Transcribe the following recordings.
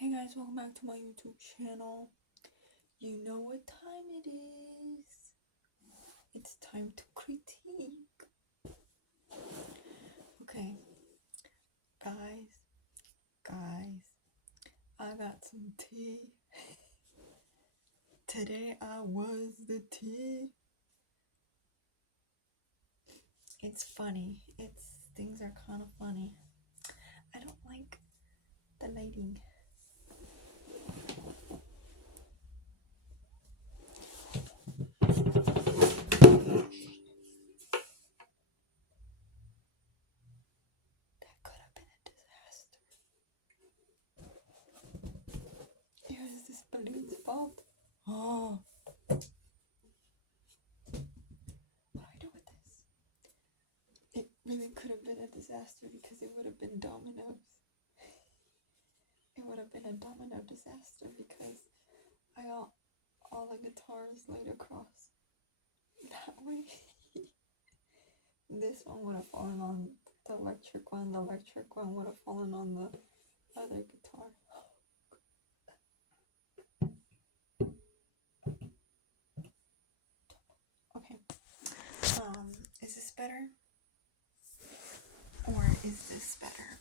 Hey guys, welcome back to my YouTube channel. You know what time it is. It's time to critique. Okay, guys, I got some tea. Today I was the tea. It's funny. Things are kind of funny. I don't like the lighting. That could have been a disaster. It was this balloon's fault. Oh. What do I do with this? It really could have been a disaster because it would have been dominoes. It would have been a domino disaster because I got all the guitars laid across that way. This one would have fallen on the electric one would have fallen on the other guitar. Okay, is this better? Or is this better?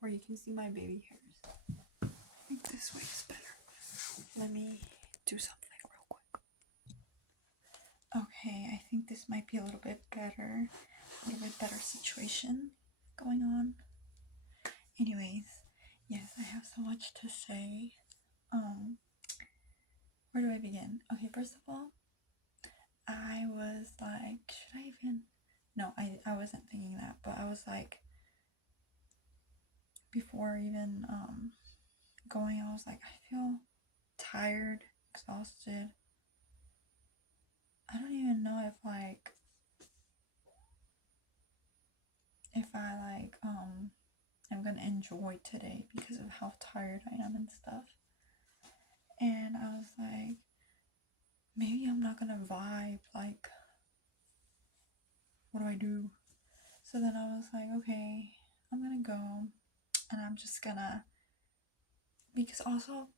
Where you can see my baby hairs. I think this way is better. Let me do something real quick. Okay, I think this might be a little bit better. A little bit better situation going on. Anyways, yes, I have so much to say. Where do I begin? Okay, first of all, I was like, should I even? No, I wasn't thinking that, but I was like, before even going, I was like, I feel tired, exhausted. I don't even know if I am gonna enjoy today because of how tired I am and stuff. And I was like, maybe I'm not gonna vibe. Like, what do I do? So then I was like, okay, I'm gonna go, and I'm just gonna, because also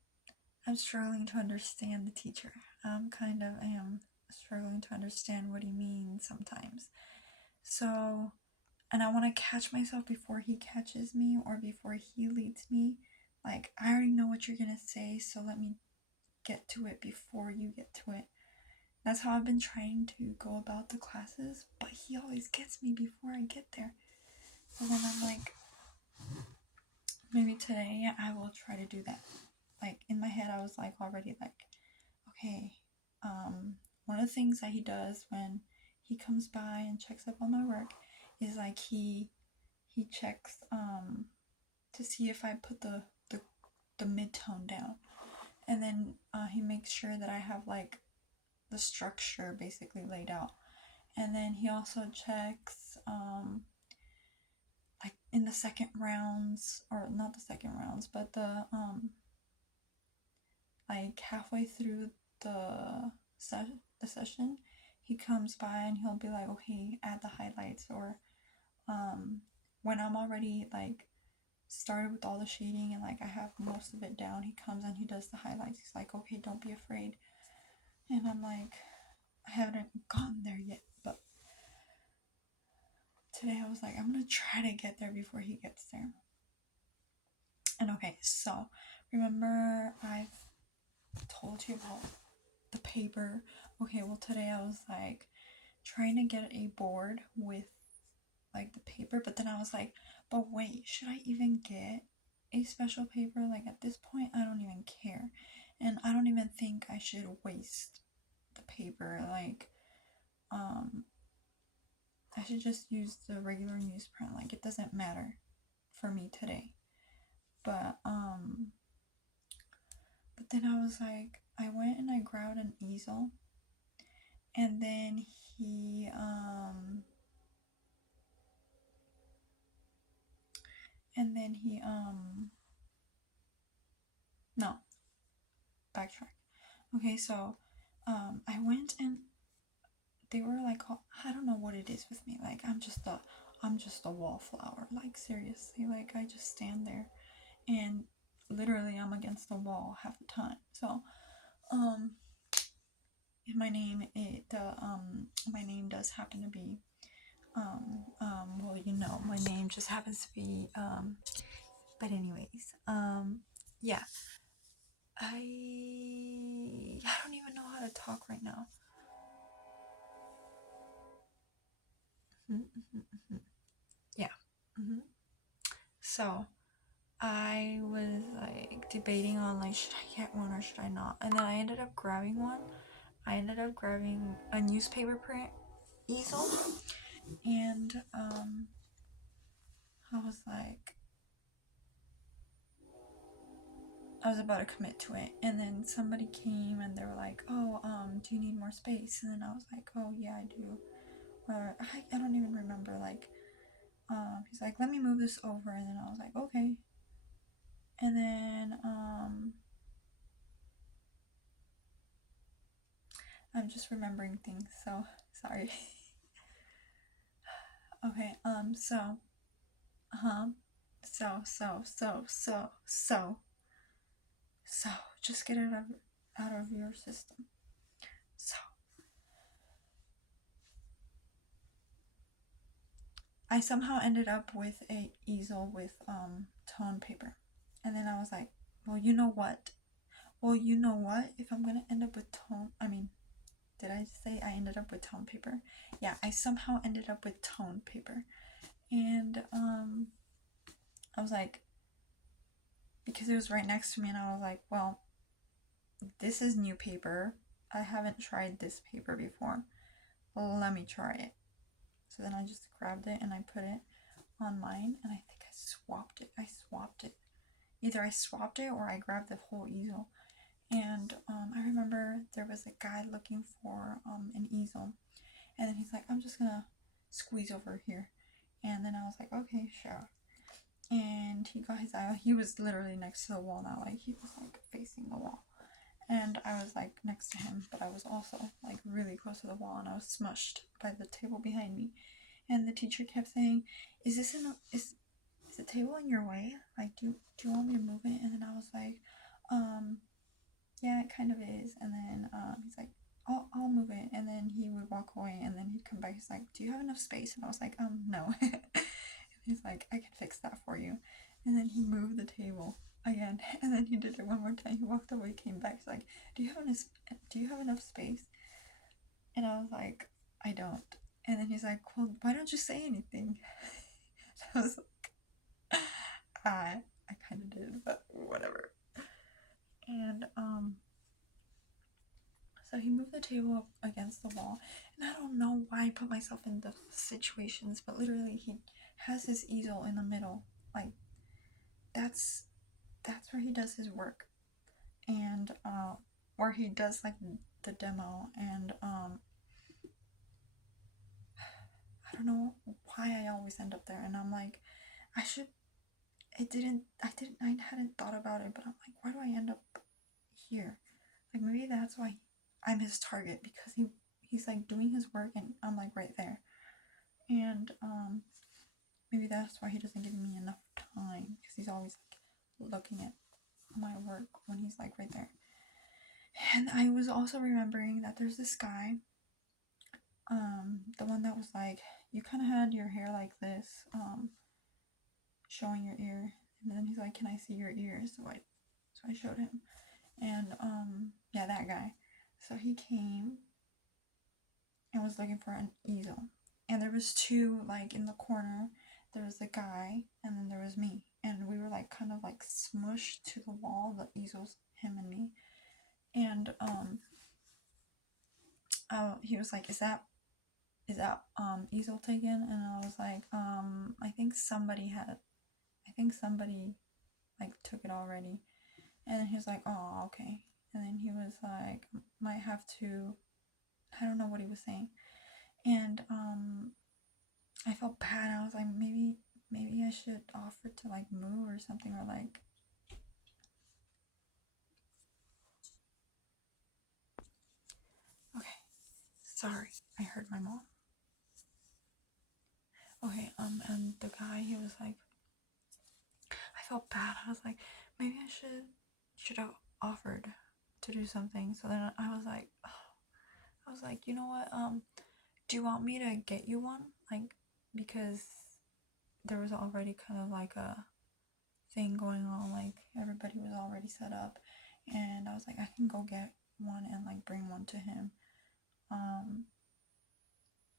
I'm struggling to understand the teacher. I am struggling to understand what he means sometimes. So, and I want to catch myself before he catches me or before he leads me. Like, I already know what you're gonna say, so let me get to it before you get to it. That's how I've been trying to go about the classes, but he always gets me before I get there. So then I'm like, maybe today I will try to do that. Like, in my head, I was like, already like, okay, one of the things that he does when he comes by and checks up on my work is like he checks to see if I put the mid-tone down, and then he makes sure that I have like the structure basically laid out. And then he also checks like in the second rounds, or not the second rounds, but the like halfway through the session, he comes by and he'll be like, okay, add the highlights. Or when I'm already like started with all the shading and like I have most of it down, he comes and he does the highlights. He's like, okay, don't be afraid. And I'm like, I haven't gotten there yet, but today I was like, I'm gonna try to get there before he gets there. And okay, so remember I've told you about the paper. Okay, well today I was like trying to get a board with like the paper, but then I was like, but wait, should I even get a special paper? Like, at this point I don't even care, and I don't even think I should waste the paper. Like, I should just use the regular newsprint. Like, it doesn't matter for me today. But then I was like, I went and I grabbed an easel, and then he no, backtrack. Okay, so I went and they were like, oh, I don't know what it is with me. Like, I'm just a wallflower. Like, seriously, like I just stand there and literally I'm against the wall half the time. So my name my name does happen to be well, you know, my name just happens to be but anyways, yeah, I don't even know how to talk right now. Yeah. So I was like debating on like, should I get one or should I not, and then I ended up grabbing one. I ended up grabbing a newspaper print easel, and I was about to commit to it, and then somebody came and they were like, "Oh, do you need more space?" And then I was like, "Oh yeah, I do." Or I don't even remember. Like, he's like, "Let me move this over," and then I was like, "Okay." And then I'm just remembering things, so sorry. Okay, uh-huh. So, just get it out of your system. So, I somehow ended up with a easel with tone paper. And then I was like, well, you know what? If I'm gonna end up with did I say I ended up with tone paper? Yeah, I somehow ended up with tone paper. And I was like, because it was right next to me, and I was like, well, this is new paper. I haven't tried this paper before. Let me try it. So then I just grabbed it and I put it on mine, and I think I swapped it. Either I swapped it or I grabbed the whole easel. And I remember there was a guy looking for an easel, and then he's like, I'm just gonna squeeze over here. And then I was like, okay, sure. And he got his eye. He was literally next to the wall now, like he was like facing the wall. And I was like next to him, but I was also like really close to the wall, and I was smushed by the table behind me. And the teacher kept saying, "Is the table in your way? Like, do you want me to move it?" And then I was like, yeah, it kind of is. And then he's like, I'll move it. And then he would walk away, and then he'd come back. He's like, do you have enough space? And I was like, no. And he's like, I can fix that for you. And then he moved the table again, and then he did it one more time. He walked away, came back. He's like, do you have enough space? And I was like, I don't. And then he's like, well, why don't you say anything? I was like, I kind of did, but whatever. And so he moved the table up against the wall, and I don't know why I put myself in the situations, but literally he has his easel in the middle. Like, that's where he does his work, and where he does like the demo. And I don't know why I always end up there, and I'm like, I should. I hadn't thought about it, but I'm like, why do I end up here? Like, maybe that's why I'm his target, because he's like doing his work and I'm like right there. And maybe that's why he doesn't give me enough time, because he's always like looking at my work when he's like right there. And I was also remembering that there's this guy, the one that was like, you kind of had your hair like this, showing your ear. And then he's like, can I see your ears? So I showed him. And yeah, that guy. So he came and was looking for an easel. And there was two, like, in the corner. There was the guy, and then there was me. And we were like kind of like smushed to the wall, the easels, him and me. And he was like, is that easel taken? And I was like, I think somebody like took it already. And then he was like, oh, okay. And then he was like, might have to, I don't know what he was saying. And I felt bad. I was like, maybe I should offer to like move or something, or like, okay, sorry, I heard my mom. Okay, and the guy, he was like, I felt bad. I was like, maybe I should have offered to do something. So then I was like, you know what? Do you want me to get you one? Like, because there was already kind of like a thing going on, like everybody was already set up, and I was like, I can go get one and like bring one to him.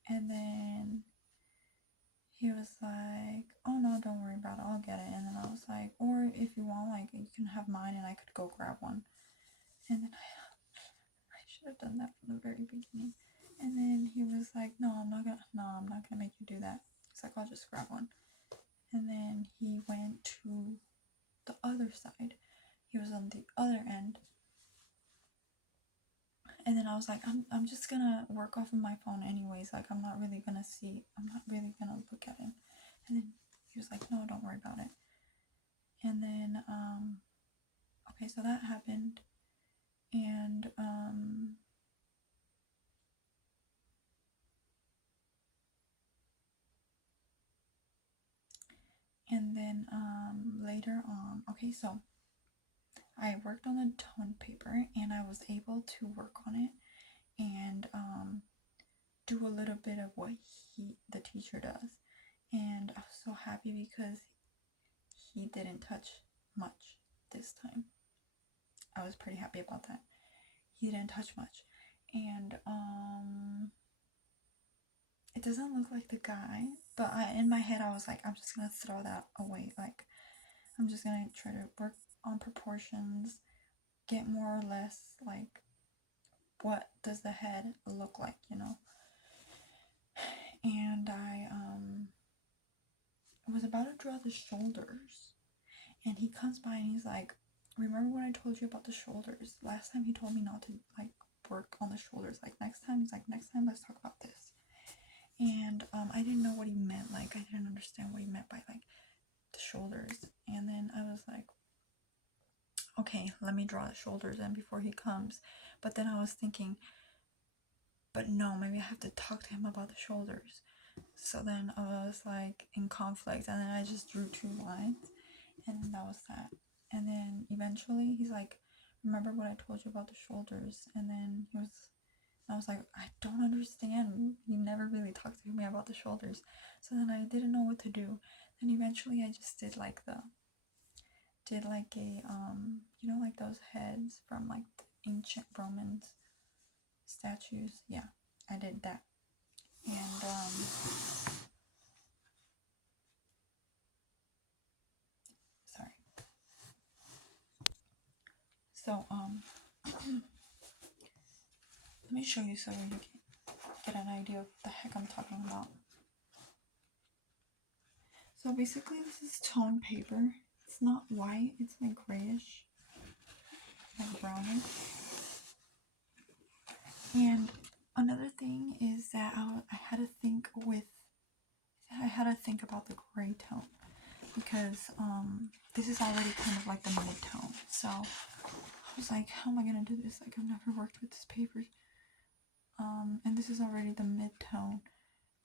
And then he was like, oh no, don't worry about it, I'll get it. And then I was like, or if you want, like, you can have mine and I could go grab one. And then I should have done that from the very beginning. And then he was like, no, I'm not gonna make you do that. He's like, I'll just grab one. And then he went to the other side. He was on the other end. And then I was like, I'm just gonna work off of my phone anyways. Like, I'm not really gonna look at him. And then he was like, no, don't worry about it. And then, okay, so that happened. And, later on, okay, so I worked on the tone paper and I was able to work on it and, do a little bit of what the teacher does. And I was so happy because he didn't touch much this time. I was pretty happy about that. He didn't touch much. And it doesn't look like the guy, but in my head I was like, I'm just gonna throw that away. Like, I'm just gonna try to work on proportions, get more or less like what does the head look like, you know? And I was about to draw the shoulders, and he comes by and he's like, remember when I told you about the shoulders? Last time he told me not to like work on the shoulders. Like, next time, he's like, next time let's talk about this. And I didn't know what he meant. Like, I didn't understand what he meant by like the shoulders. And then I was like, okay, let me draw the shoulders in before he comes. But then I was thinking, but no, maybe I have to talk to him about the shoulders. So then I was like in conflict, and then I just drew 2 lines, and then that was that. And then eventually he's like, remember what I told you about the shoulders? And then I was like, I don't understand. You never really talked to me about the shoulders. So then I didn't know what to do. Then eventually I just did like a you know, like those heads from like the ancient Romans statues. Yeah, I did that. And sorry. So let me show you so you can get an idea of what the heck I'm talking about. So basically this is tone paper. It's not white, it's like grayish, like brownish. And another thing is that I had to think about the gray tone, because this is already kind of like the mid-tone. So I was like, how am I gonna do this? Like, I've never worked with this paper. And this is already the mid-tone.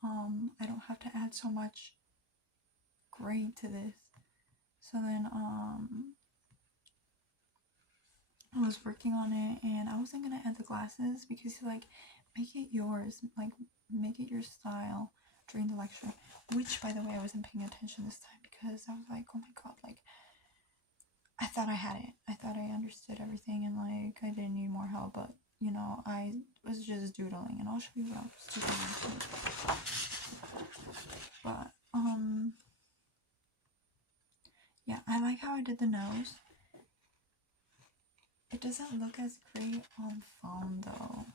I don't have to add so much gray to this. So then I was working on it, and I wasn't gonna add the glasses because he's like, make it yours, like make it your style during the lecture. Which, by the way, I wasn't paying attention this time because I was like, oh my god, like I thought I had it. I thought I understood everything, and like I didn't need more help, but you know, I was just doodling, and I'll show you what I was doodling too. But yeah, I like how I did the nose. It doesn't look as great on phone though.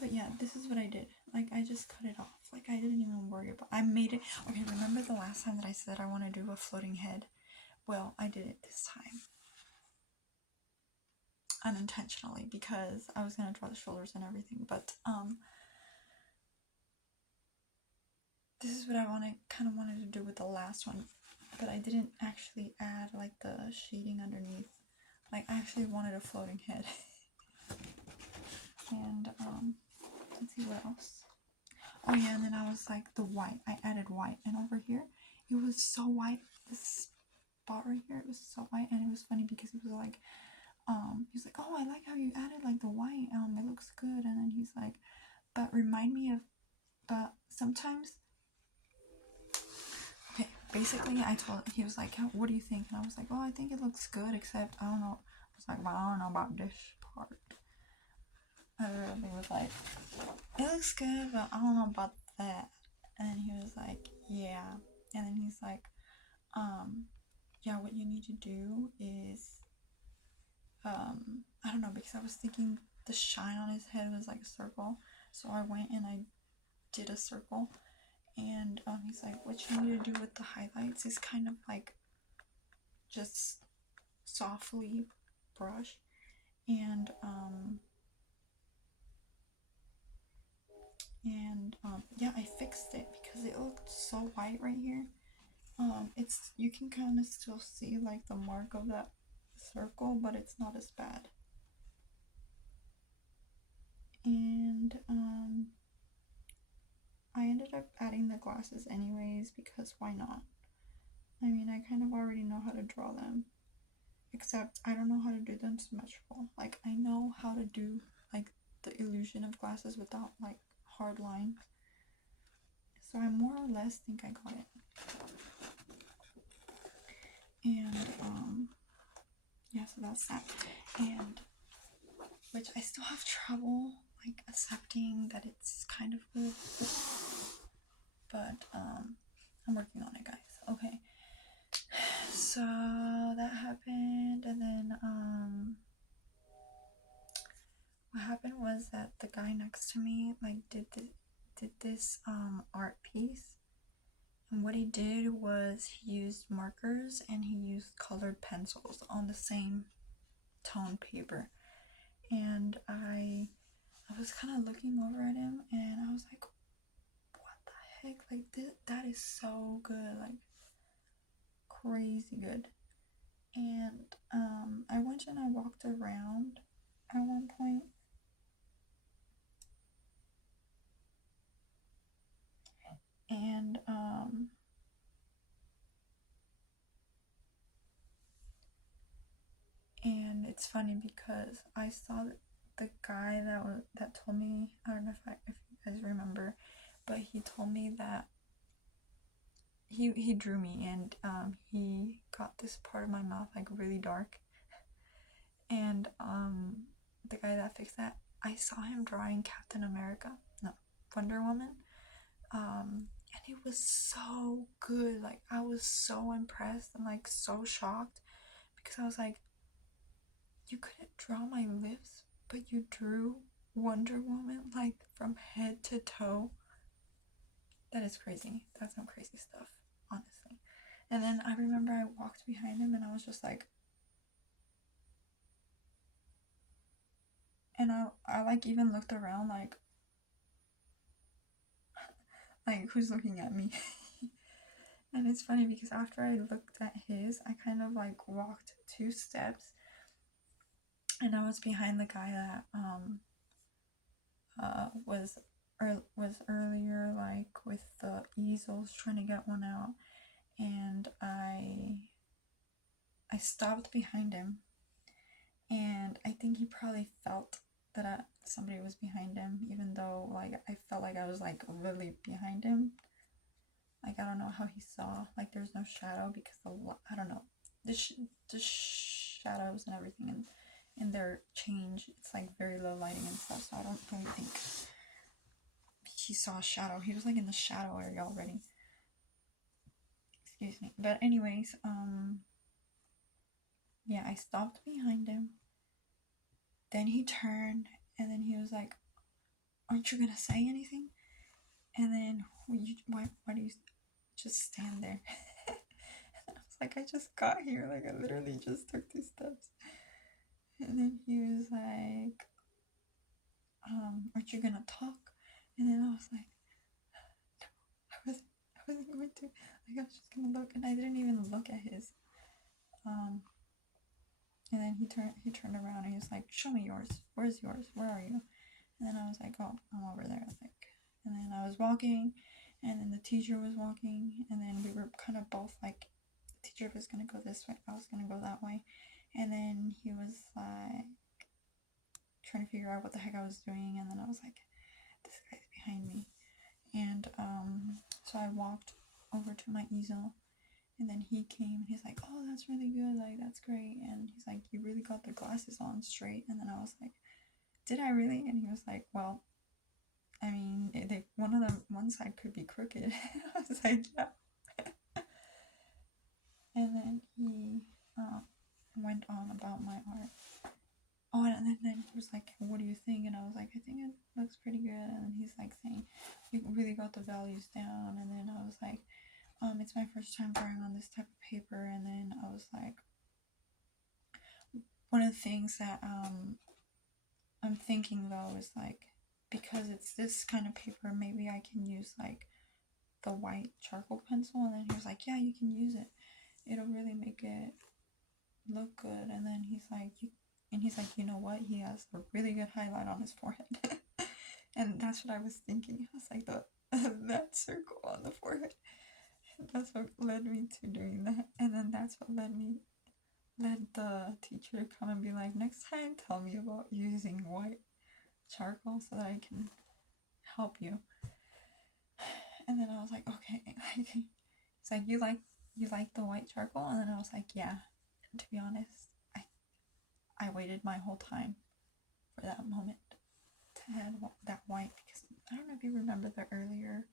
But yeah, this is what I did. Like, I just cut it off. Like, I didn't even worry about I made it. Okay, remember the last time that I said I want to do a floating head? Well, I did it this time. Unintentionally, because I was going to draw the shoulders and everything. But, this is what I kind of wanted to do with the last one. But I didn't actually add, like, the shading underneath. Like, I actually wanted a floating head. And, let's see what else. Oh yeah, and then I was like, the white. I added white, and over here, it was so white. This spot right here, it was so white, and it was funny because it was like, he's like, oh, I like how you added like the white. It looks good. And then he's like, but remind me of, but sometimes. Okay, basically, he was like, what do you think? And I was like, oh, I think it looks good, except I don't know. I was like, well, I don't know about this part. I really was like, it looks good, but I don't know about that. And he was like, yeah. And then he's like, yeah, what you need to do is, I don't know, because I was thinking the shine on his head was like a circle. So I went and I did a circle. And he's like, what you need to do with the highlights is kind of like just softly brush. And yeah, I fixed it because it looked so white right here. It's, you can kind of still see like the mark of that circle, but it's not as bad. And I ended up adding the glasses anyways because why not? I mean, I kind of already know how to draw them, except I don't know how to do them symmetrical. Like, I know how to do like the illusion of glasses without like hard lines. So I more or less think I got it. And yeah, so that's that. And which I still have trouble like accepting that it's kind of good, but I'm working on it, guys. Okay, so that happened, and then what happened was that the guy next to me like did this art piece, and what he did was he used markers and he used colored pencils on the same tone paper. And I was kind of looking over at him and I was like, what the heck, like that is so good, like crazy good. And I went and I walked around at one point, and it's funny because I saw the guy that told me, I don't know if you guys remember, but he told me that he drew me, and he got this part of my mouth like really dark, and the guy that fixed that, I saw him drawing Captain America, no, Wonder Woman, and it was so good. Like, I was so impressed and like so shocked because I was like, you couldn't draw my lips, but you drew Wonder Woman like from head to toe. That is crazy. That's some crazy stuff, honestly. And then I remember I walked behind him and I was just like, and I like even looked around like who's looking at me. And it's funny because after I looked at his, I kind of like walked 2 steps and I was behind the guy that was earlier, like with the easels trying to get one out, and I stopped behind him, and I think he probably felt that somebody was behind him, even though like I felt like I was like really behind him. Like, I don't know how he saw, like there's no shadow because I don't know, the shadows and everything and their change, it's like very low lighting and stuff, so I don't really think he saw a shadow. He was like in the shadow area already. Excuse me. But anyways, yeah, I stopped behind him. Then he turned and then he was like, aren't you gonna say anything? And then why do you just stand there? And I was like, I just got here, like I literally just took 2 steps. And then he was like, aren't you gonna talk? And then I was like, I wasn't going to. Like, I was just gonna look, and I didn't even look at his. And then he turned around and he was like, show me yours. Where's yours? Where are you? And then I was like, oh, I'm over there, I think. and then I was walking, and then the teacher was walking, and then we were kind of both like, the teacher was gonna go this way, I was gonna go that way, and then he was like trying to figure out what the heck I was doing, and then I was like, this guy's behind me, and so I walked over to my easel, and then he came and he's like, oh, that's really good, like that's great, and he's like, you really got the glasses on straight, and then I was like, did I really? And he was like, well, I mean, one side could be crooked. I was like, yeah. And then he went on about my art. Oh, and then he was like, what do you think? And I was like, I think it looks pretty good. And then he's like saying, you really got the values down. And then I was like, it's my first time drawing on this type of paper. And then I was like, one of the things that I'm thinking though is like, because it's this kind of paper, maybe I can use like the white charcoal pencil. And then he was like, yeah, you can use it, it'll really make it look good. And then he's like, you know what, he has a really good highlight on his forehead. And that's what I was thinking. I was like, that circle on the forehead, that's what led me to doing that. And then that's what led the teacher to come and be like, next time tell me about using white charcoal so that I can help you. And then I was like, okay. It's like, you like the white charcoal? And then I was like, yeah. And to be honest, I waited my whole time for that moment to add that white, because I don't know if you remember the earlier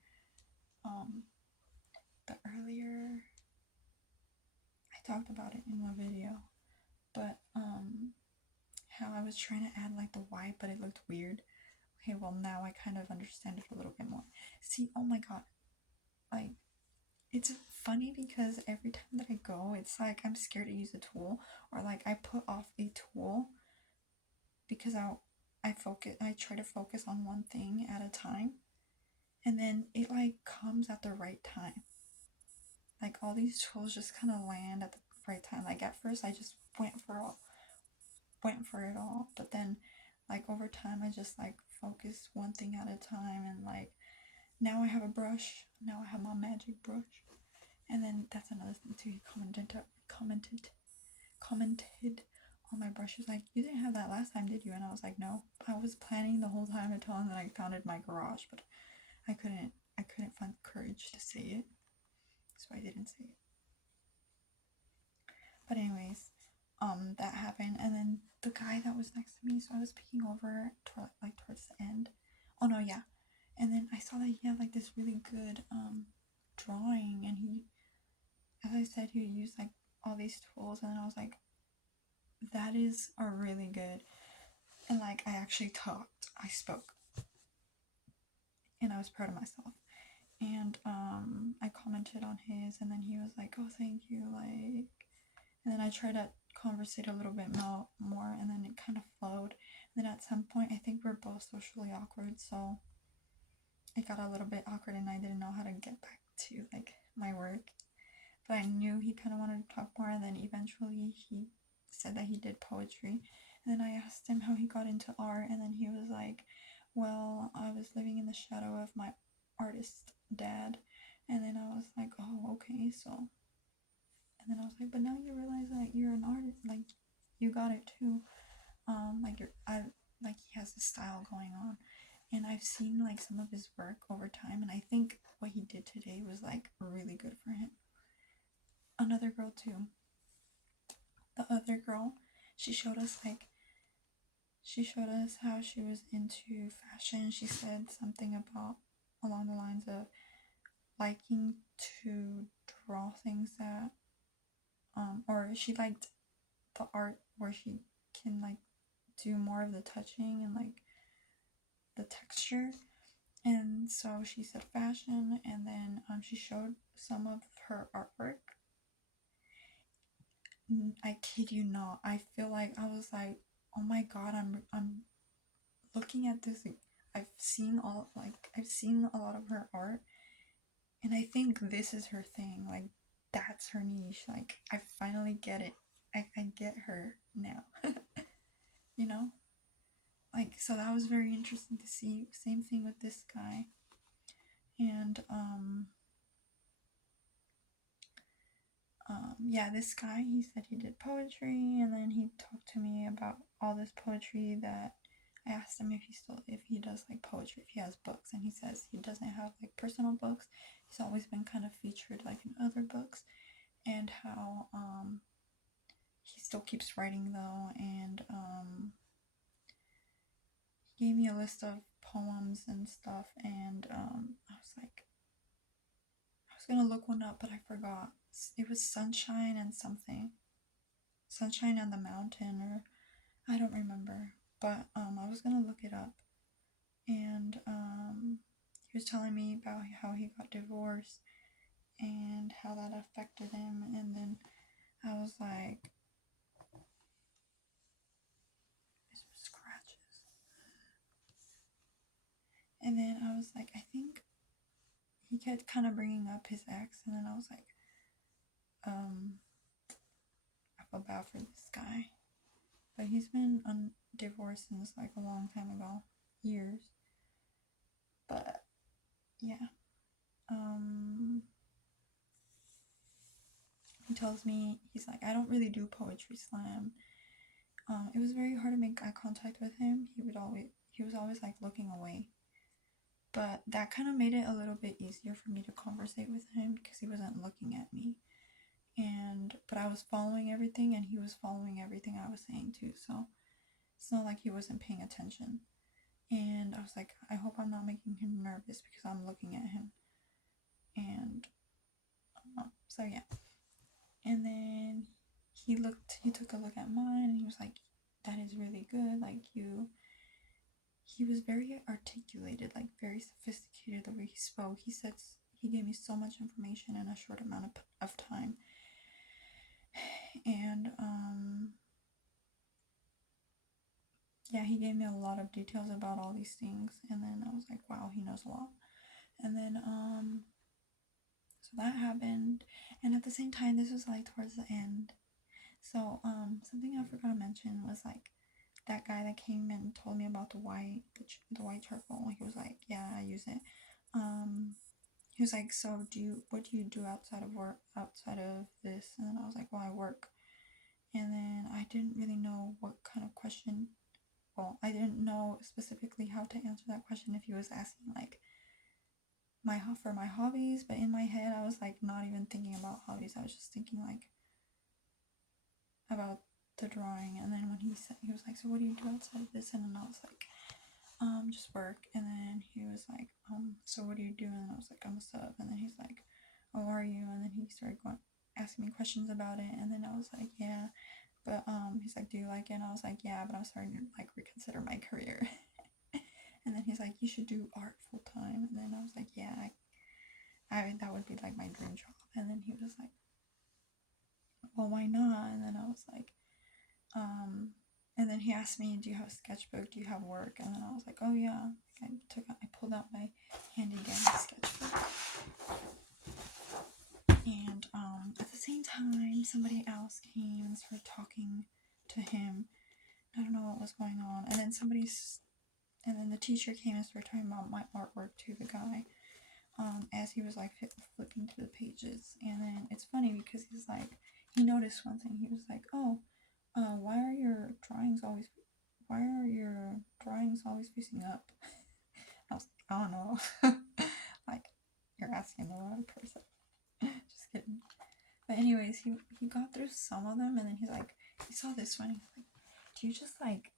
I talked about it in my video, but how I was trying to add like the white, but it looked weird. Okay, well now I kind of understand it a little bit more. See, oh my god, like, it's funny because every time that I go, it's like I'm scared to use a tool, or like I put off a tool because I try to focus on one thing at a time, and then it like comes at the right time. Like all these tools just kind of land at the right time. Like at first I just went for it all, but then like over time I just like focused one thing at a time, and like now I have a brush. Now I have my magic brush. And then that's another thing too. He commented on my brush. He was like, you didn't have that last time, did you? And I was like, no. I was planning the whole time until then I found it in my garage, but I couldn't find the courage to say it, so I didn't say it. But anyways, that happened, and then the guy that was next to me, so I was peeking over towards the end. Oh no, yeah. And then I saw that he had like this really good drawing, and he, as I said, he used like all these tools, and then I was like, that is a really good. And like I actually I spoke, and I was proud of myself. And I commented on his, and then he was like, oh, thank you, like. And then I tried to conversate a little bit more, and then it kind of flowed. And then at some point, I think we're both socially awkward, so it got a little bit awkward, and I didn't know how to get back to like my work. But I knew he kind of wanted to talk more, and then eventually he said that he did poetry. And then I asked him how he got into art, and then he was like, well, I was living in the shadow of my artist dad. And then I was like, oh, okay, so. And then I was like, but now you realize that you're an artist, like you got it too. Like he has this style going on, and I've seen like some of his work over time, and I think what he did today was like really good for him. Another girl too. The other girl, she showed us how she was into fashion. She said something about along the lines of liking to draw things that or she liked the art where she can like do more of the touching and like the texture. And so she said fashion, and then she showed some of her artwork. I kid you not, I feel like I was like, oh my god, I'm looking at this. I've seen a lot of her art, and I think this is her thing. Like that's her niche. Like I finally get it. I get her now. You know? Like, so that was very interesting to see. Same thing with this guy. And yeah, this guy, he said he did poetry, and then he talked to me about all this poetry that I asked him if he does like poetry, if he has books, and he says he doesn't have like personal books. He's always been kind of featured like in other books, and how he still keeps writing though. And he gave me a list of poems and stuff, and I was like, I was gonna look one up, but I forgot. It was Sunshine and something. Sunshine on the Mountain, or I don't remember. But I was gonna look it up, and he was telling me about how he got divorced and how that affected him. And then I was like, there's scratches. And then I was like, I think he kept kind of bringing up his ex, and then I was like, I feel bad for this guy, but he's been divorced since like a long time ago, years. But yeah, he tells me, he's like, I don't really do poetry slam. It was very hard to make eye contact with him. He was always like looking away. But that kind of made it a little bit easier for me to conversate with him because he wasn't looking at me. But I was following everything, and he was following everything I was saying too. So it's not like he wasn't paying attention. And I was like, I hope I'm not making him nervous because I'm looking at him. And so yeah. And then he took a look at mine, and he was like, that is really good. Like, he was very articulated, like very sophisticated the way he spoke. He said he gave me so much information in a short amount of time. And yeah, he gave me a lot of details about all these things. And then I was like, wow, he knows a lot. And then so that happened. And at the same time, this was like towards the end. So something I forgot to mention was like that guy that came and told me about the white charcoal. He was like, yeah, I use it. He was like, so what do you do outside of work, outside of this? And then I was like, well, I work. And then I didn't really know what kind of question. Well, I didn't know specifically how to answer that question if he was asking like my hobbies. But in my head, I was like not even thinking about hobbies. I was just thinking like about the drawing. And then when he was like, so what do you do outside of this? And then I was like, just work. And then he was like, so what do you do? And I was like, I'm a sub. And then he's like, oh, are you? And then he started asking me questions about it. And then I was like, yeah. But he's like, do you like it? And I was like, yeah, but I'm starting to like reconsider my career. And then he's like, you should do art full time. And then I was like, yeah, I that would be like my dream job. And then he was like, well, why not? And then I was like, and then he asked me, do you have a sketchbook? Do you have work? And then I was like, oh yeah. I pulled out my handy dandy sketchbook. And at the same time, somebody else came and started talking to him. I don't know what was going on. And then the teacher came and started talking about my artwork to the guy, as he was like flipping through the pages. And then it's funny because he's like, he noticed one thing. He was like, oh, why are your drawings always facing up? I was like, I don't know. Like, you're asking the wrong person. Just kidding. But anyways, he got through some of them, and then he's like, he saw this one. He's like, do you just like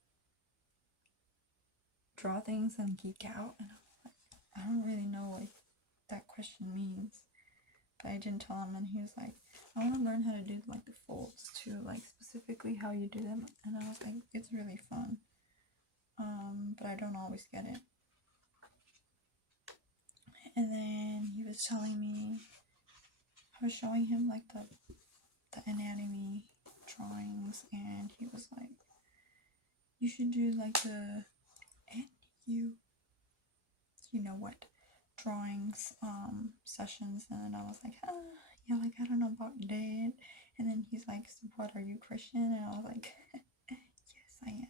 draw things and geek out? And I was like, I don't really know what that question means. But I didn't tell him, and he was like, I want to learn how to do like the folds too, like specifically how you do them. And I was like, it's really fun. But I don't always get it. And then he was telling me, I was showing him like the anatomy drawings, and he was like, you should do like the you know what drawings sessions. And then I was like, yeah, like I don't know about that. And then he's like, so what, are you Christian? And I was like, yes, I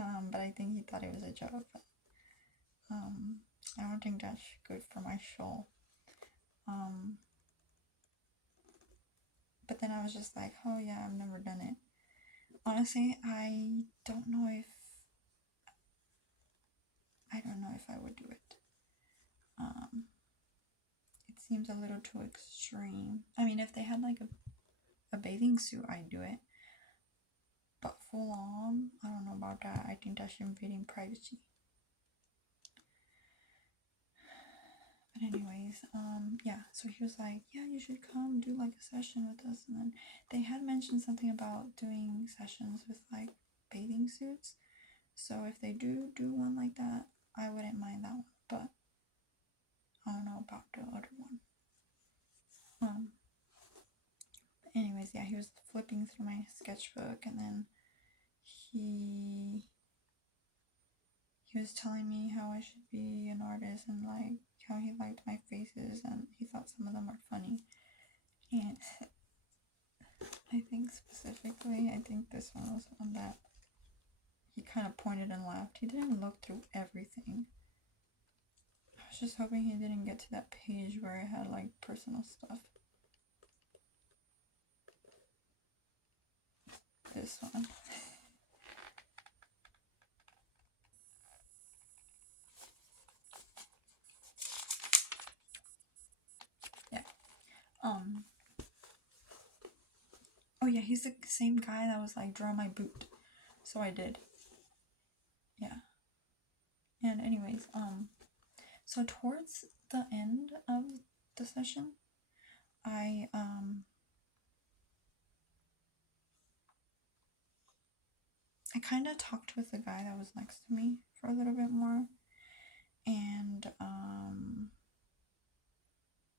am. But I think he thought it was a joke. But I don't think that's good for my soul. But then I was just like, oh yeah, I've never done it. Honestly, I don't know if I would do it. It seems a little too extreme. I mean, if they had like a bathing suit, I'd do it. But full on, I don't know about that. I think that's invading privacy. But anyways, yeah, so he was like, yeah, you should come do like a session with us. And then they had mentioned something about doing sessions with like bathing suits. So if they do one like that, I wouldn't mind that one. But I don't know about the other one. Anyways, yeah, he was flipping through my sketchbook, and then he was telling me how I should be an artist, and like how he liked my faces, and he thought some of them were funny. And I think specifically, this one was one that he kind of pointed and laughed. He didn't look through everything. I was just hoping he didn't get to that page where I had like personal stuff. This one. Yeah. Oh yeah, he's the same guy that was like, draw my boot. So I did. Yeah. And anyways, so towards the end of the session, I kind of talked with the guy that was next to me for a little bit more, and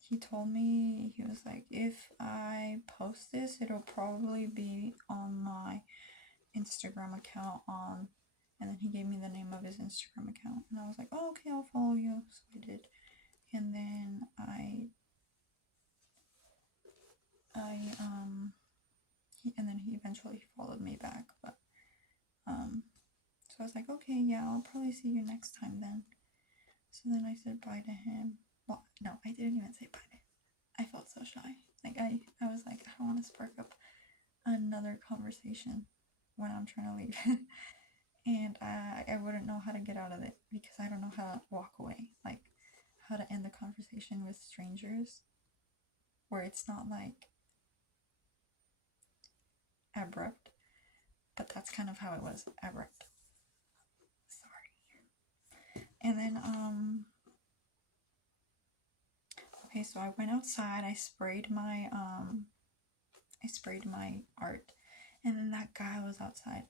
he told me, he was like, if I post this, it'll probably be on my Instagram account and then he gave me the name of his Instagram account, and I was like, oh, okay, I'll follow you. So I did, and then he eventually followed me back, but so I was like, okay, yeah, I'll probably see you next time then. So then I said bye to him. Well, no, I didn't even say bye to him. I felt so shy. Like I was like, I don't want to spark up another conversation when I'm trying to leave. And I wouldn't know how to get out of it because I don't know how to walk away. Like how to end the conversation with strangers where it's not like abrupt. But that's kind of how it was, abrupt. Sorry. And then okay, so I went outside, I sprayed my art, and then that guy was outside.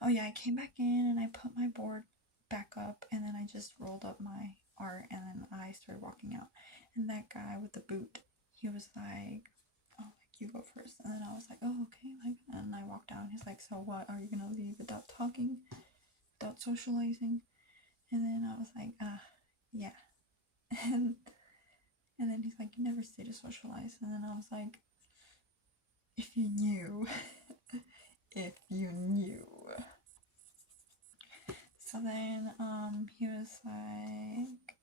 Oh yeah, I came back in and I put my board back up, and then I just rolled up my art, and then I started walking out. And that guy with the boot, he was like, oh, like, you go first. And then I was like, oh, okay, like, and I walked out. He's like, so what, are you gonna leave without talking, without socializing? And then I was like, yeah. and then he's like, you never stay to socialize. And then I was like, if you knew. If you knew. So then he was like,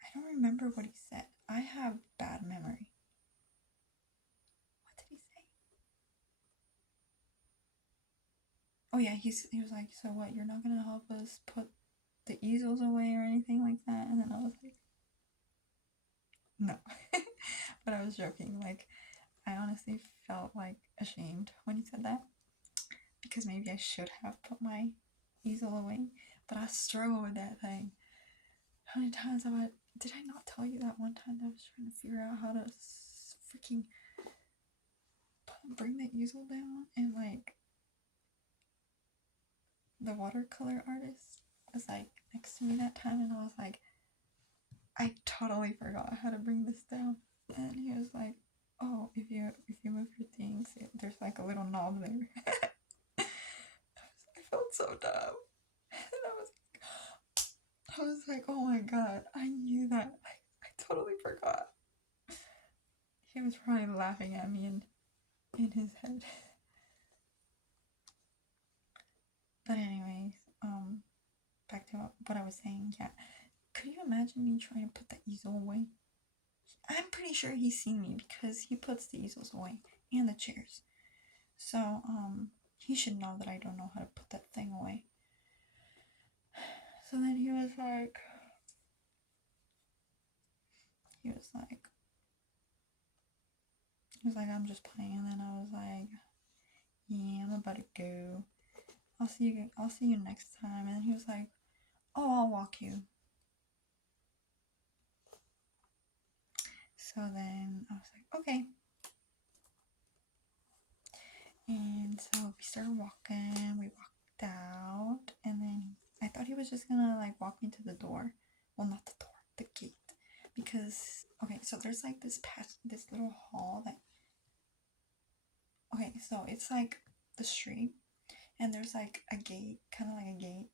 I don't remember what he said. I have bad memory. What did he say? Oh yeah, he was like, so what, you're not gonna help us put the easels away or anything like that? And then I was like, no. But I was joking. Like, I honestly felt like ashamed when he said that, because maybe I should have put my easel away, but I struggle with that thing. How many times did I not tell you that one time I was trying to figure out how to freaking bring the easel down, and like the watercolor artist was like next to me that time, and I was like, I totally forgot how to bring this down. And he was like, oh, if you move your things, there's like a little knob there. I felt so dumb. And I was like, oh my god, I knew that. I totally forgot. He was probably laughing at me in his head. But anyways, what I was saying, yeah. Could you imagine me trying to put the easel away? I'm pretty sure he's seen me because he puts the easels away and the chairs. So, he should know that I don't know how to put that thing away. So then he was like, I'm just playing. And then I was like, yeah, I'm about to go. I'll see you next time. And he was like, oh, I'll walk you. So then I was like, okay. And so we started walking. We walked out, and then I thought he was just gonna like walk me to the door. Well, not the door, the gate. Because okay, so there's like this little hall that. Okay, so it's like the street, and there's like a gate, kind of like a gate,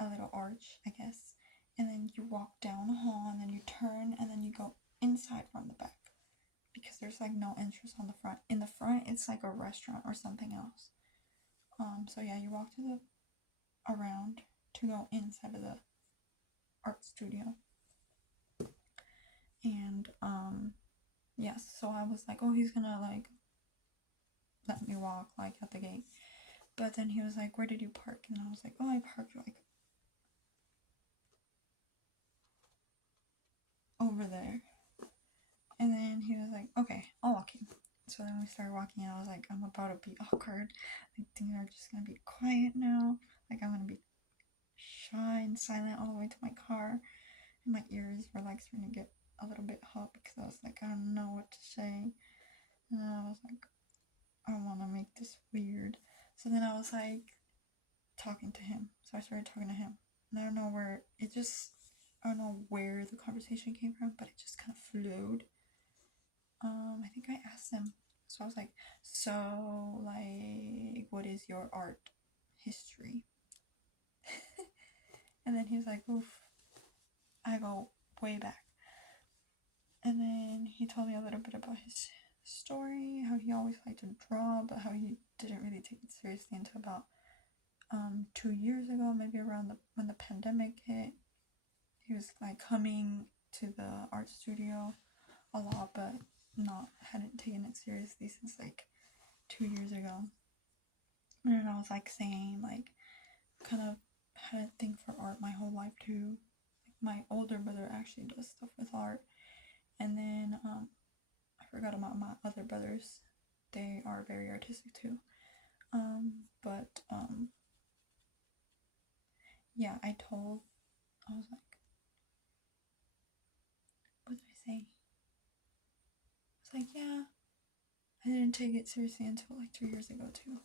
a little arch, I guess. And then you walk down the hall, and then you turn, and then you go inside from the back. Because there's like no entrance on the front. In the front, it's like a restaurant or something else. So yeah, you walk to the around to go inside of the art studio. And yes, so I was like, oh, he's gonna like let me walk like at the gate. But then he was like, where did you park? And I was like, oh, I parked like over there. And then he was like, okay, I'll walk you. So then we started walking, and I was like, I'm about to be awkward. Like, things are just gonna be quiet now. Like, I'm gonna be shy and silent all the way to my car. And my ears were like starting to get a little bit hot because I was like, I don't know what to say. And then I was like, I want to make this weird. So then I was like talking to him. So I started talking to him. And I don't know where the conversation came from, but it just kind of flowed. I think I asked him. So I was like, so like, what is your art history? And then he was like, oof. I go way back. And then he told me a little bit about his story, how he always liked to draw, but how he didn't really take it seriously until about 2 years ago, maybe around when the pandemic hit. He was like coming to the art studio a lot, but hadn't taken it seriously since like 2 years ago. And then I was like saying like kind of had a thing for art my whole life too. Like my older brother actually does stuff with art. And then I forgot about my other brothers. They are very artistic too. But yeah, I was like, what did I say? I was like, yeah, I didn't take it seriously until like 2 years ago too.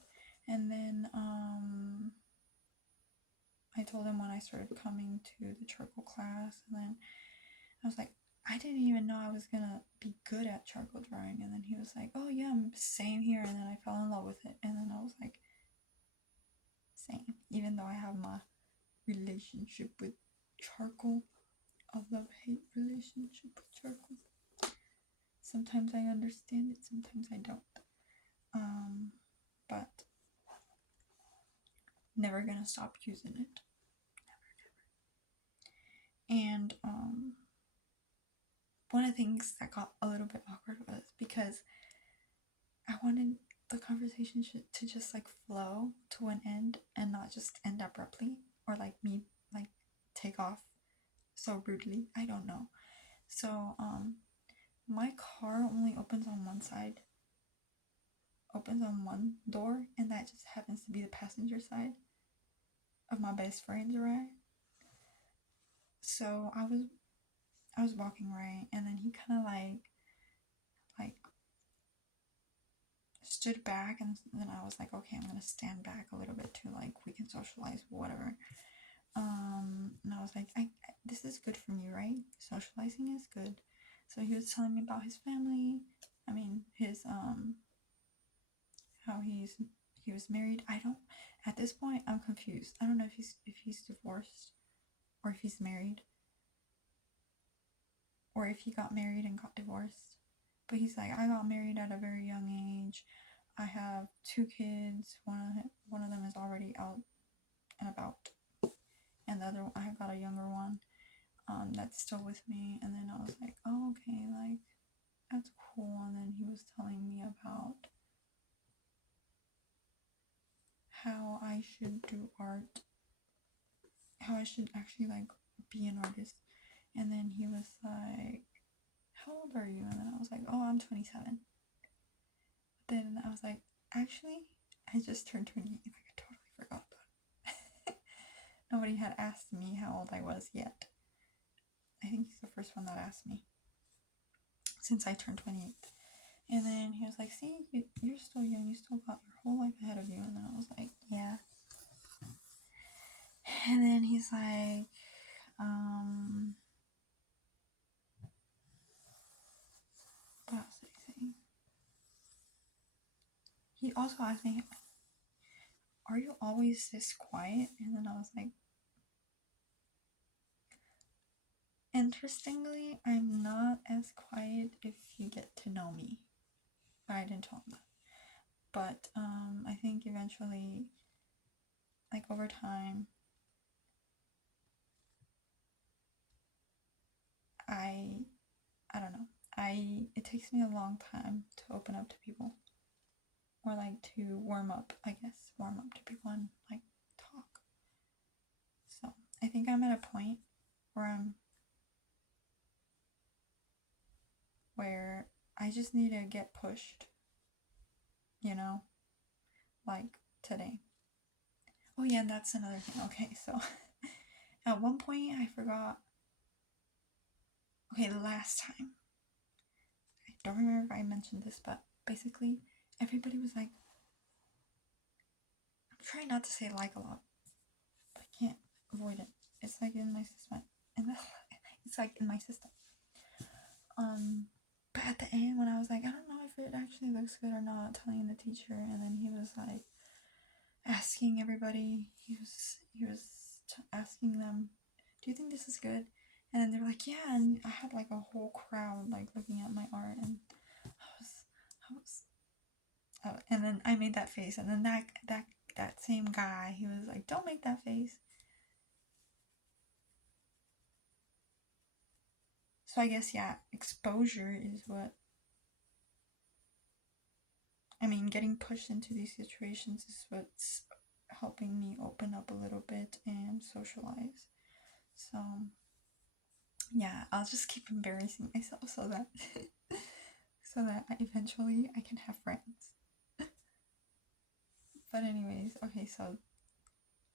And then I told him when I started coming to the charcoal class, and then I was like, I didn't even know I was gonna be good at charcoal drawing. And then he was like, oh yeah, same here. And then I fell in love with it. And then I was like, same. Even though I have my relationship with charcoal, a love-hate relationship with charcoal. Sometimes I understand it, sometimes I don't. But never gonna stop using it. Never. And one of the things that got a little bit awkward was because I wanted the conversation to just like flow to an end and not just end abruptly, or like me like take off so rudely. I don't know. So my car only opens on one side, opens on one door, and that just happens to be the passenger side of my best friend's ride. So I was walking right, and then he kind of like stood back, and then I was like, okay, I'm gonna stand back a little bit too, like we can socialize, whatever. And I was like, this is good for me, right? Socializing is good. So he was telling me about his family. I mean, his how he was married. I don't. At this point, I'm confused. I don't know if he's divorced, or if he's married, or if he got married and got divorced. But he's like, I got married at a very young age. I have 2 kids. One of them is already out and about, and and the other one, I got a younger one that's still with me. And then I was like, oh, okay, like, that's cool. And then he was telling me about how I should do art, how I should actually, like, be an artist. And then he was like, how old are you? And then I was like, oh, I'm 27. But then I was like, actually, I just turned 28. Like, I totally forgot that. Nobody had asked me how old I was yet. I think he's the first one that asked me since I turned 28. And then he was like, see, you're still young. You still got your whole life ahead of you. And then I was like, yeah. And then he's like, what else did he say? He also asked me, are you always this quiet? And then I was like, interestingly, I'm not as quiet if you get to know me. But I didn't tell him that. But I think eventually, like, over time, I don't know. It takes me a long time to open up to people. Or, like, to warm up to people and, like, talk. So I think I'm at a point where I just need to get pushed, you know, like today. Oh yeah, that's another thing. Okay, so at one point I forgot. Okay, the last time, I don't remember if I mentioned this, but basically everybody was like, I'm trying not to say like a lot, but I can't avoid it. It's like in my system. It's like in my system. But at the end, when I was like, I don't know if it actually looks good or not, telling the teacher, and then he was like asking everybody, he was asking them, do you think this is good? And then they were like, yeah. And I had like a whole crowd like looking at my art, and and then I made that face, and then that same guy, he was like, don't make that face. So I guess, yeah, exposure is what, I mean, getting pushed into these situations is what's helping me open up a little bit and socialize. So yeah, I'll just keep embarrassing myself so that eventually I can have friends. But anyways, okay, so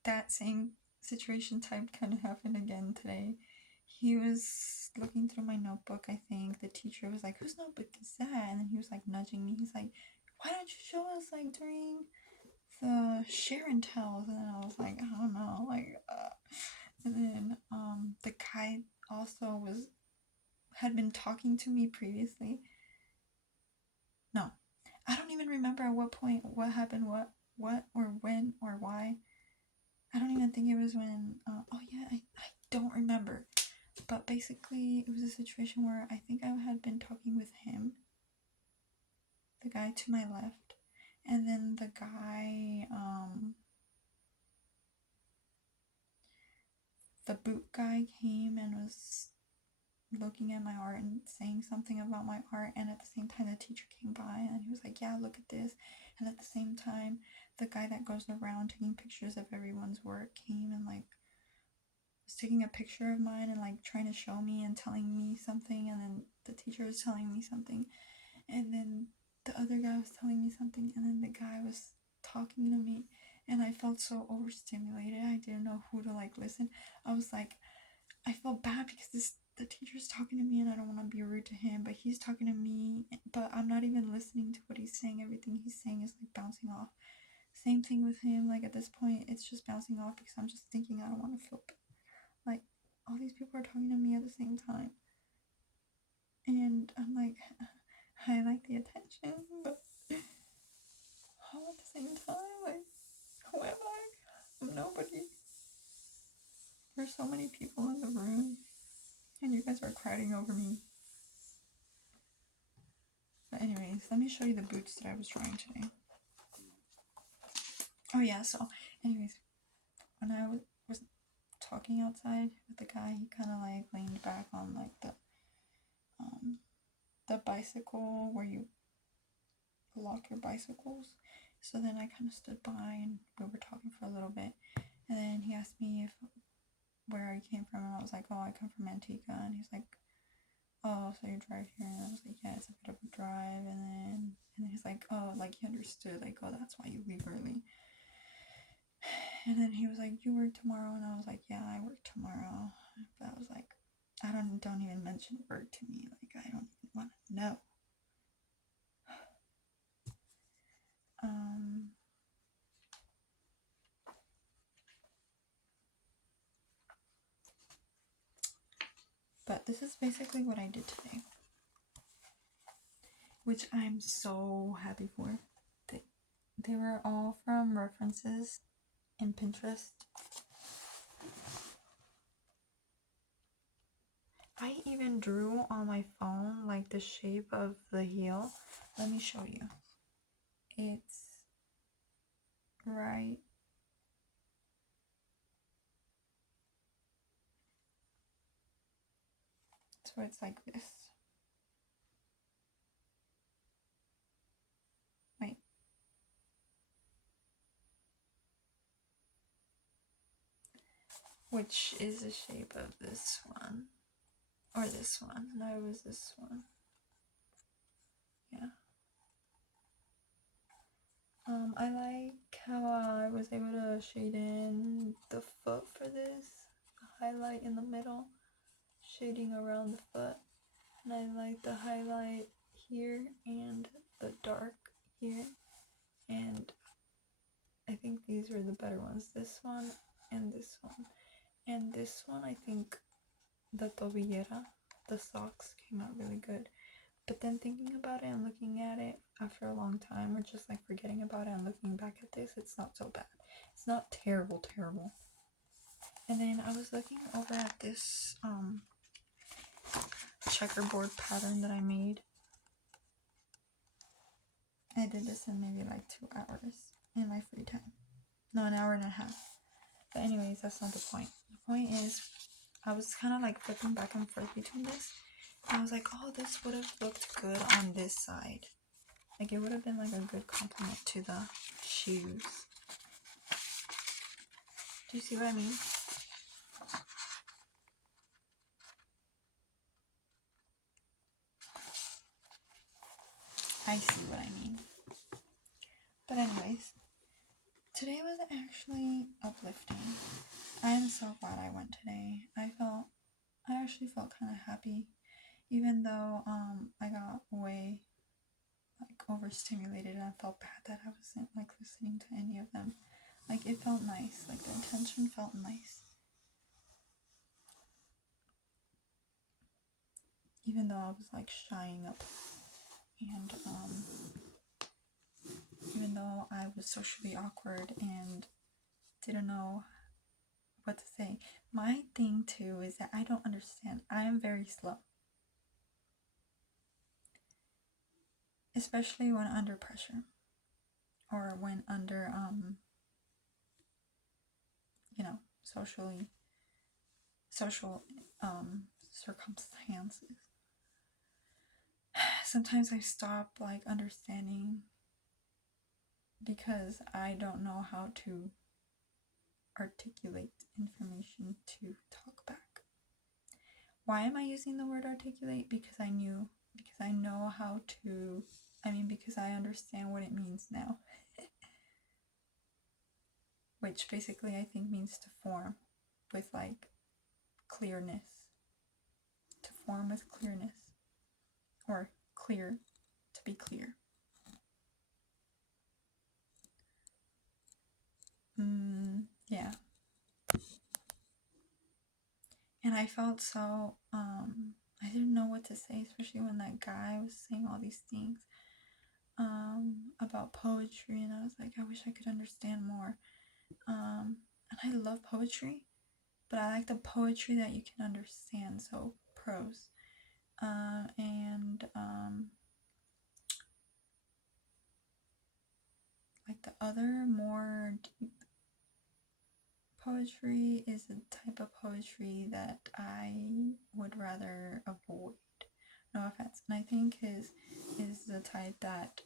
that same situation type kind of happened again today. He was looking through my notebook, I think. The teacher was like, whose notebook is that? And then he was like nudging me. He's like, why don't you show us like during the share and tells? And then I was like, I don't know, like, and then the guy also had been talking to me previously. No, I don't even remember at what point, what happened, what or when or why. I don't even think it was when, oh yeah, I don't remember. But basically, it was a situation where I think I had been talking with him, the guy to my left, and then the guy, the boot guy came and was looking at my art and saying something about my art, and at the same time the teacher came by and he was like, yeah, look at this. And at the same time, the guy that goes around taking pictures of everyone's work came and like was taking a picture of mine and like trying to show me and telling me something, and then the teacher was telling me something, and then the other guy was telling me something, and then the guy was talking to me, and I felt so overstimulated. I didn't know who to like listen. I was like, I felt bad because the teacher's talking to me and I don't want to be rude to him, but he's talking to me, but I'm not even listening to what he's saying. Everything he's saying is like bouncing off. Same thing with him. Like at this point, it's just bouncing off because I'm just thinking I don't want to feel like all these people are talking to me at the same time, and I'm like, I like the attention, but all at the same time, like, who am I? I'm nobody. There's so many people in the room, and you guys are crowding over me. But anyways, let me show you the boots that I was drawing today. Oh yeah, so anyways, when I was talking outside with the guy. He kind of like leaned back on like the bicycle where you lock your bicycles. So then I kind of stood by and we were talking for a little bit. And then he asked me where I came from, and I was like, oh, I come from Antigua. And he's like, oh, so you drive here? And I was like, yeah, it's a bit of a drive. And then he's like, oh, like he understood, like, oh, that's why you leave early. And then he was like, you work tomorrow? And I was like, yeah, I work tomorrow. But I was like, I don't even mention work to me. Like, I don't even want to know. But this is basically what I did today, which I'm so happy for. They were all from references in Pinterest. I even drew on my phone like the shape of the heel. Let me show you. It's right. So it's like this. Wait. Which is the shape of this one. Or this one. No, it was this one. Yeah. I like how I was able to shade in the foot for this. Highlight in the middle. Shading around the foot. And I like the highlight here and the dark here. And I think these were the better ones. This one and this one. And this one, I think the tobillera, the socks, came out really good. But then thinking about it and looking at it after a long time, or just like forgetting about it and looking back at this, it's not so bad. It's not terrible. And then I was looking over at this checkerboard pattern that I made. I did this in maybe like 2 hours in my free time. No, an hour and a half. But anyways, that's not the point. The point is, I was kind of like flipping back and forth between this. And I was like, oh, this would have looked good on this side. Like, it would have been like a good compliment to the shoes. Do you see what I mean? I see what I mean. But anyways, today was actually uplifting. I am so glad I went today. I actually felt kind of happy, even though I got way like overstimulated and I felt bad that I wasn't like listening to any of them. Like, it felt nice. Like, the intention felt nice. Even though I was like shying up, and even though I was socially awkward and didn't know what to say. My thing too is that I don't understand. I am very slow, especially when under pressure, or when under social circumstances. Sometimes I stop like understanding because I don't know how to articulate information to talk back. Why am I using the word articulate? Because I know how to, because I understand what it means now. Which basically I think means to form with like clearness. To form with clearness. Or clear, to be clear. Yeah. And I felt so, I didn't know what to say, especially when that guy was saying all these things about poetry, and I was like, I wish I could understand more. And I love poetry, but I like the poetry that you can understand, so prose. And like the other more deep poetry is a type of poetry that I would rather avoid. No offense. And I think his is the type that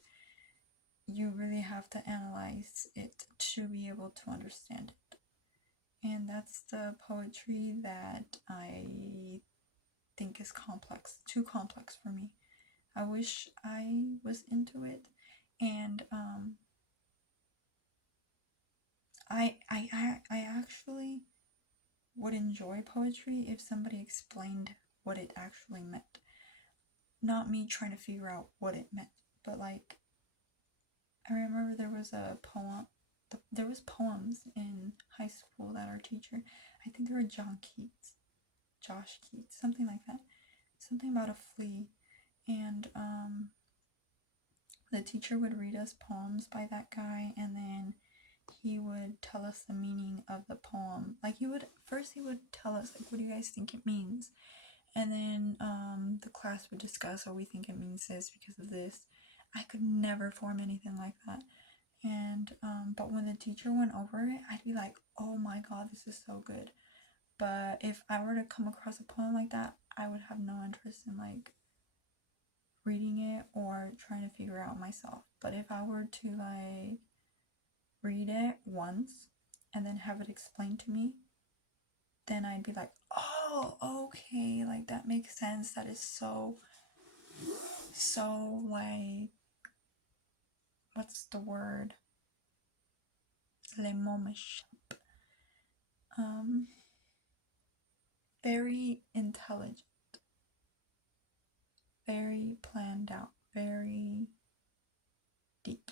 you really have to analyze it to be able to understand it. And that's the poetry that I think is complex, too complex for me. I wish I was into it, and I actually would enjoy poetry if somebody explained what it actually meant. Not me trying to figure out what it meant, but like, I remember there was a poem. There was poems in high school that our teacher, I think they were Josh Keats, something like that, something about a flea, and the teacher would read us poems by that guy, and then he would tell us the meaning of the poem. Like he would tell us like, what do you guys think it means? And then the class would discuss, oh, we think it means this because of this. I could never form anything like that. And but when the teacher went over it, I'd be like, oh my god, this is so good. But if I were to come across a poem like that, I would have no interest in like reading it or trying to figure out myself. But if I were to like read it once and then have it explained to me, then I'd be like, oh, okay, like that makes sense. That is so like, what's the word? Le mot m'échappe. Very intelligent, very planned out, very deep,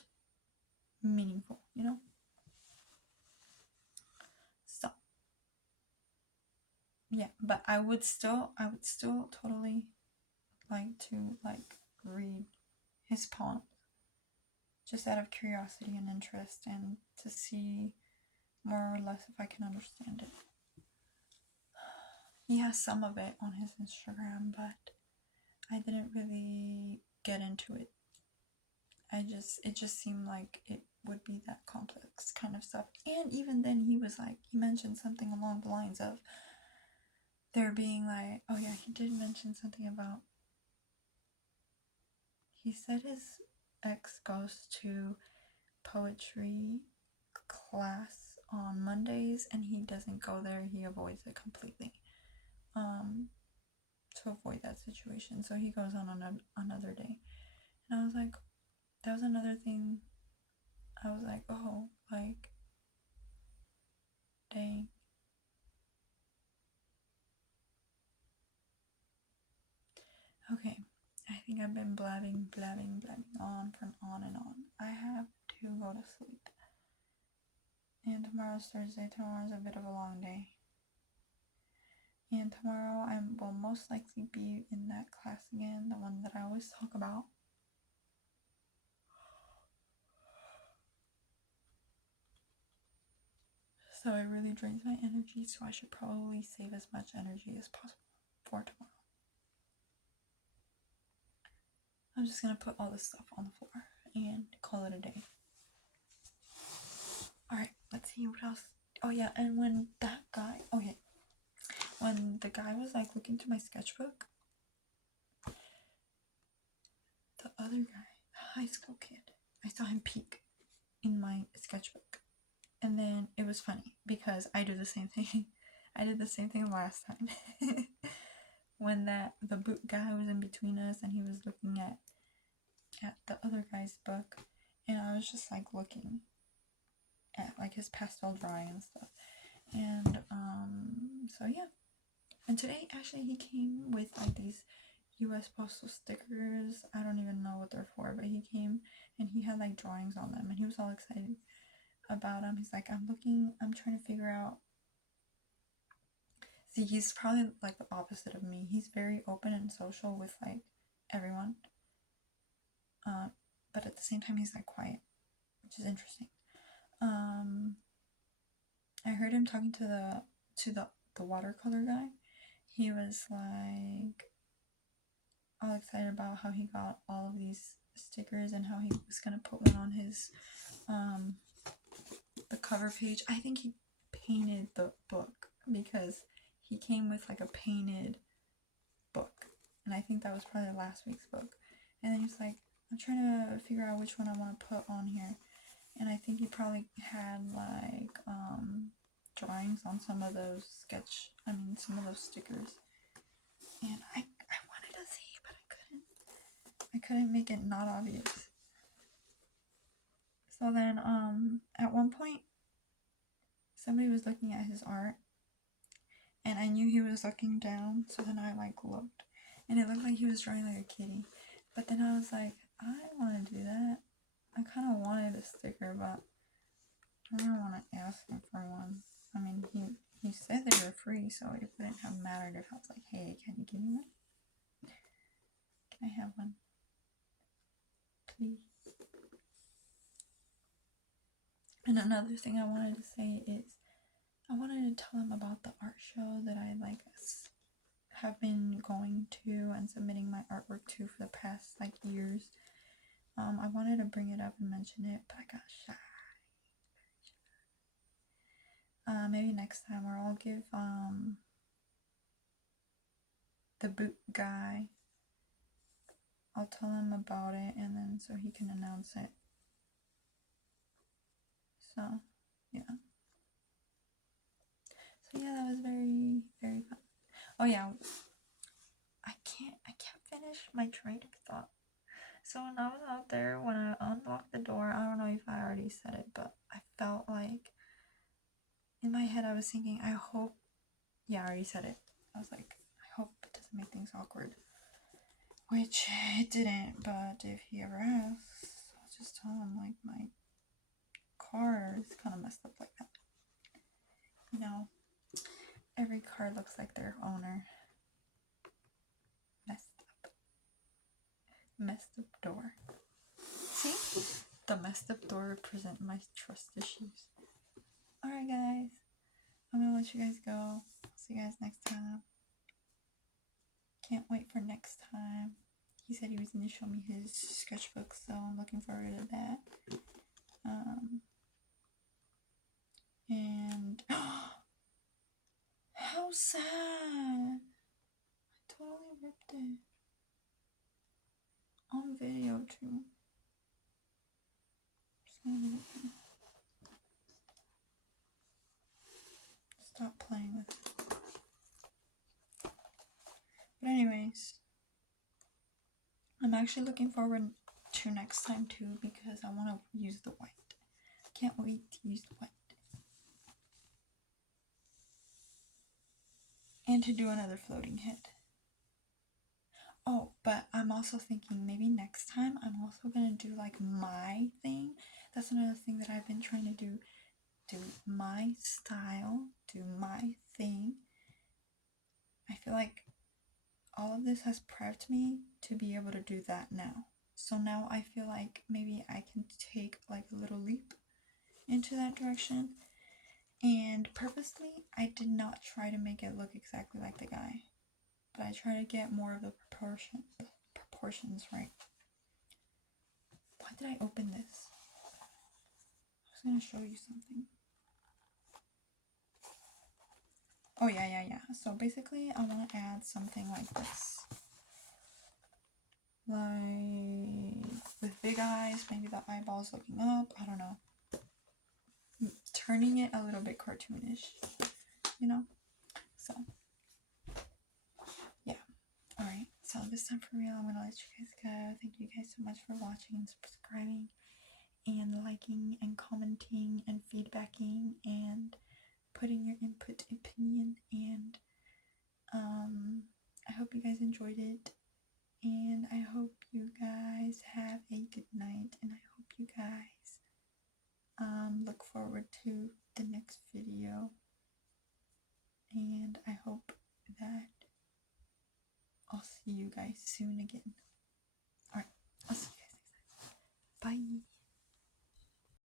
meaningful, you know? So yeah, but I would still totally like to like read his poems just out of curiosity and interest, and to see more or less if I can understand it. He has some of it on his Instagram, but I didn't really get into it. It just seemed like it would be that complex kind of stuff. And even then he mentioned something along the lines of there being like, oh yeah, he did mention something about, he said his ex goes to poetry class on Mondays and he doesn't go there, he avoids it completely. To avoid that situation. So he goes on another day. And I was like, that was another thing. I was like, oh, like, dang. Okay, I think I've been blabbing on and on. I have to go to sleep. And tomorrow's Thursday. Tomorrow's a bit of a long day. And tomorrow I will most likely be in that class again, the one that I always talk about. So it really drains my energy, so I should probably save as much energy as possible for tomorrow. I'm just gonna put all this stuff on the floor and call it a day. Alright, let's see what else. Oh yeah, and when the guy was like looking through my sketchbook, the other guy, the high school kid, I saw him peek in my sketchbook. And then it was funny because I do the same thing. I did the same thing last time. When the boot guy was in between us and he was looking at the other guy's book, and I was just like looking at like his pastel drawing and stuff. And so yeah. And today actually he came with like these US postal stickers. I don't even know what they're for, but he came and he had like drawings on them and he was all excited about them. He's like, I'm trying to figure out. See, he's probably like the opposite of me. He's very open and social with like everyone. But at the same time he's like quiet, which is interesting. I heard him talking to the watercolor guy. He was like all excited about how he got all of these stickers and how he was gonna put one on his the cover page. I think he painted the book, because he came with like a painted book, and I think that was probably last week's book. And then he's like, I'm trying to figure out which one I want to put on here, and I think he probably had like drawings on some of those some of those stickers, and I wanted to see, but I couldn't make it not obvious. So then at one point somebody was looking at his art, and I knew he was looking down, so then I like looked, and it looked like he was drawing like a kitty. But then I was like, I want to do that. I kind of wanted a sticker, but I didn't want to ask him for one. I mean, he said they were free, so it wouldn't have mattered if I was like, hey, can you give me one? Can I have one? Please. And another thing I wanted to say is, I wanted to tell him about the art show that I have been going to and submitting my artwork to for the past like years. I wanted to bring it up and mention it, but I got shy. Maybe next time, or I'll give the boot guy, I'll tell him about it, and then so he can announce it. So yeah, that was very, very fun. Oh yeah, I can't finish my train of thought. So when I was out there, when I unlocked the door, I don't know if I already said it, but I felt like, in my head I was thinking, I hope, yeah, I already said it. I was like, I hope it doesn't make things awkward. Which it didn't, but if he ever asks, I'll just tell him, like, my car is kind of messed up like that. You know, every car looks like their owner. Messed up door. See? The messed up door represent my trust issues. Alright guys, I'm gonna let you guys go. See you guys next time. Can't wait for next time. He said he was gonna show me his sketchbook, so I'm looking forward to that. And how sad! I totally ripped it on video too. Stop playing with it. But anyways, I'm actually looking forward to next time too, because I want to use the white. I can't wait to use the white. And to do another floating head. Oh, but I'm also thinking maybe next time I'm also gonna do like my thing. That's another thing that I've been trying to do. Do my style, do my thing. I feel like all of this has prepped me to be able to do that now. So now I feel like maybe I can take like a little leap into that direction. And purposely, I did not try to make it look exactly like the guy, but I try to get more of the proportions right. Why did I open this? I was gonna show you something. Oh yeah. So basically, I want to add something like this. Like with big eyes, maybe the eyeballs looking up, I don't know. Turning it a little bit cartoonish, you know? So, yeah. Alright, so this time for real, I'm gonna let you guys go. Thank you guys so much for watching and subscribing and liking and commenting and feedbacking and putting your input, opinion, and I hope you guys enjoyed it, and I hope you guys have a good night, and I hope you guys look forward to the next video, and I hope that I'll see you guys soon again. Alright, I'll see you guys next time. Bye.